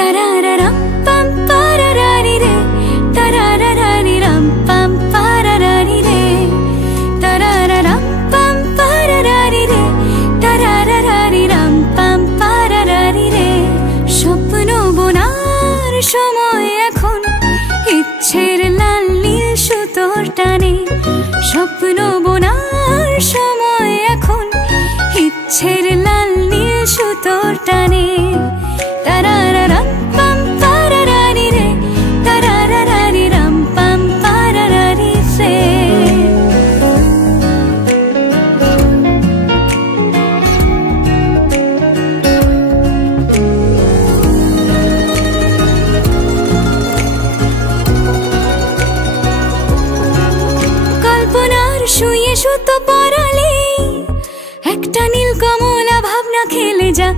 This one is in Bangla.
Tarararam pam pararari re, tararari ram pam pararari re, tarararam pam pararari re, tararari ram pam pararari re. স্বপ্ন বোনার সময় এখন, ইচ্ছের লাল নীল সুতোর টানে। স্বপ্ন বোনার সময় এখন, ইচ্ছের লাল নীল সুতোর টানে। তারারারাম পাম পারারারি রে, তারারারি রাম পাম পারারারি রে। কল্পনার শুয়ে সুতো পরালে, একটা নীল কমলা ভাবনা খেলে যা